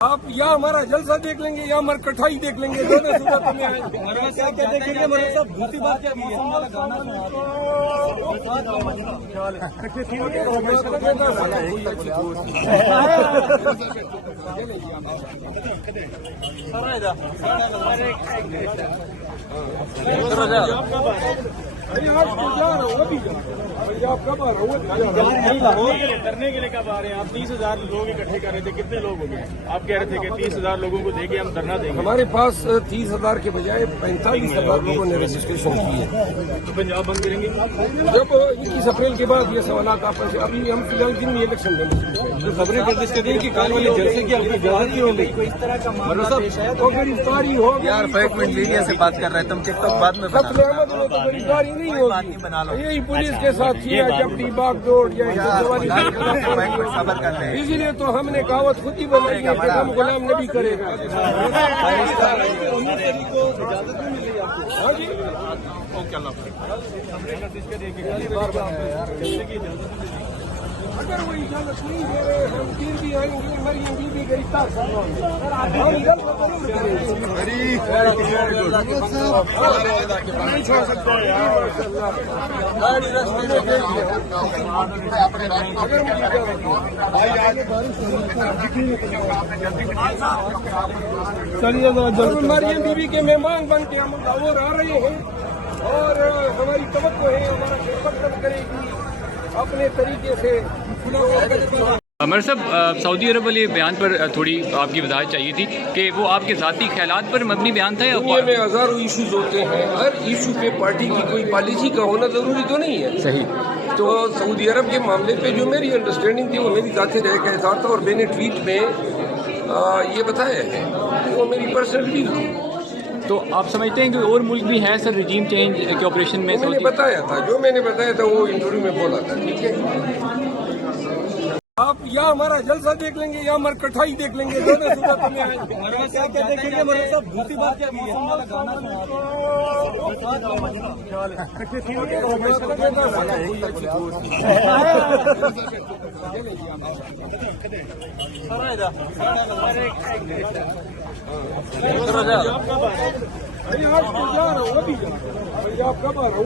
आप या हमारा जलसा देख लेंगे या हमारी कटाई देख लेंगे, दोनों सूरत में आएंगे। आप कब आ रहे हो? करने के लिए कब आ रहे हैं आप? 30,000 लोग इकट्ठे कर रहे थे, कितने लोग हो गए? आप कह रहे थे कि 30,000 लोगों को देके हम धरना देंगे। हमारे पास 30,000 के बजाय 45,000 लोगों ने रजिस्ट्रेशन की है। तो पंजाब बंद करेंगे जब 21 अप्रैल के बाद ये सवाल आपस अभी हम फिलहाल दिन में इलेक्शन में तो खबरें प्रदर्शित कर दी कि काल वाले जलसे की आपकी इजाजत क्यों हो गई? इस तरह का मामला पेश है तो गिरफ्तारी हो यार 5 मिनट मीडिया से बात कर रहे हैं, तुम टिकटॉक बाद में बना कत्ल अहमद में तो गिरफ्तारी नहीं होगी। बना लो। यही पुलिस के साथ किया जबकि बागडोर सबर कर रहे हैं। इसीलिए तो हमने कहावत खुद ही बनाई है कि हम गुलाम नबी करेगा। हाँ जी अगर वो इजाजत नहीं दे रहे हम फिर भी आएंगे। मरियम बीबी गिरफ्तार नहीं छोड़ सकते चलिए मरियम बीबी के मेहमान बन के हम और आ रहे हैं और हमारी तवक्को है हमारा खिदमत करेगी अपने तरीके से। अमर साहब, सऊदी अरब वाले बयान पर थोड़ी आपकी वजाहत चाहिए थी कि वो आपके ज़ाती ख्यालात पर मबनी बयान था या दुनिया में हजारों इशूज होते हैं, हर इशू पे पार्टी की कोई पॉलिसी का होना जरूरी तो नहीं है। सही। तो सऊदी अरब के मामले पे जो मेरी अंडरस्टैंडिंग थी वो मेरी ज़ाती रह का इज़हार था और मैंने ट्वीट में ये बताया है, वो मेरी पर्सनल व्यू थी। तो आप समझते हैं कि और मुल्क भी है सर रिजीम चेंज के ऑपरेशन में? मैंने बताया था, जो मैंने बताया था वो इंटरव्यू में बोला था। ठीक है, आप या हमारा जलसा देख लेंगे या हमारी कटाई देख लेंगे, दोनों सूरत में आएंगे। आज तो जा रहा हूँ अभी आप कब आ रहा हो?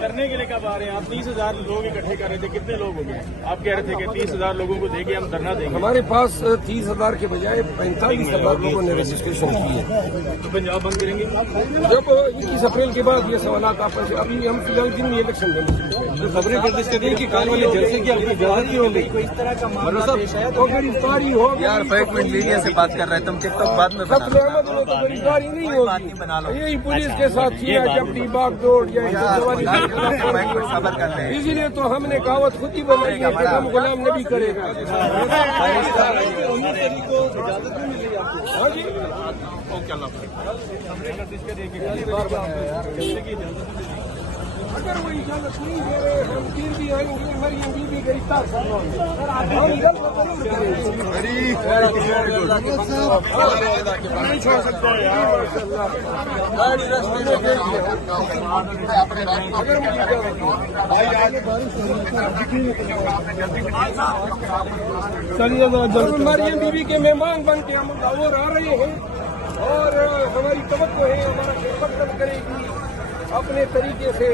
करने के लिए कब आ रहे हैं आप? 30,000 लोग इकट्ठे कर रहे थे, कितने लोग हो गए? आप कह रहे थे कि 30,000 लोगों को देके हम धरना देंगे। हमारे पास 30,000 के बजाय 45,000 लोगों ने रजिस्ट्रेशन की है। तो पंजाब बंद करेंगे जब 21 अप्रैल के बाद ये सवाल आपस अभी हम फिलहाल दिन में इलेक्शन में तो खबरें प्रदर्शित कर दी कि काल वाले जलसे की आपकी इजाजत क्यों हो गई? इस तरह का मामला पेश है तो गिरफ्तारी हो यार 5 मिनट मीडिया से बात कर रहे हैं, तुम टिकटॉक बाद में बना कत्ल अहमद में तो गिरफ्तारी नहीं होगी। बना लो। यही पुलिस के साथ किया जबकि बागडोर सबर कर रहे हैं। इसीलिए तो हमने कहावत खुद ही बनाई है कि हम गुलाम नबी करेगा। हाँ जी अगर वो इजाजत नहीं दे रहे हम फिर भी आएंगे। मरियम बीबी गिरफ्तार नहीं छोड़ सकते चलिए मरियम बीबी के मेहमान बन के हम और आ रहे हैं और हमारी तवक्को है हमारा खिदमत करेगी अपने तरीके से।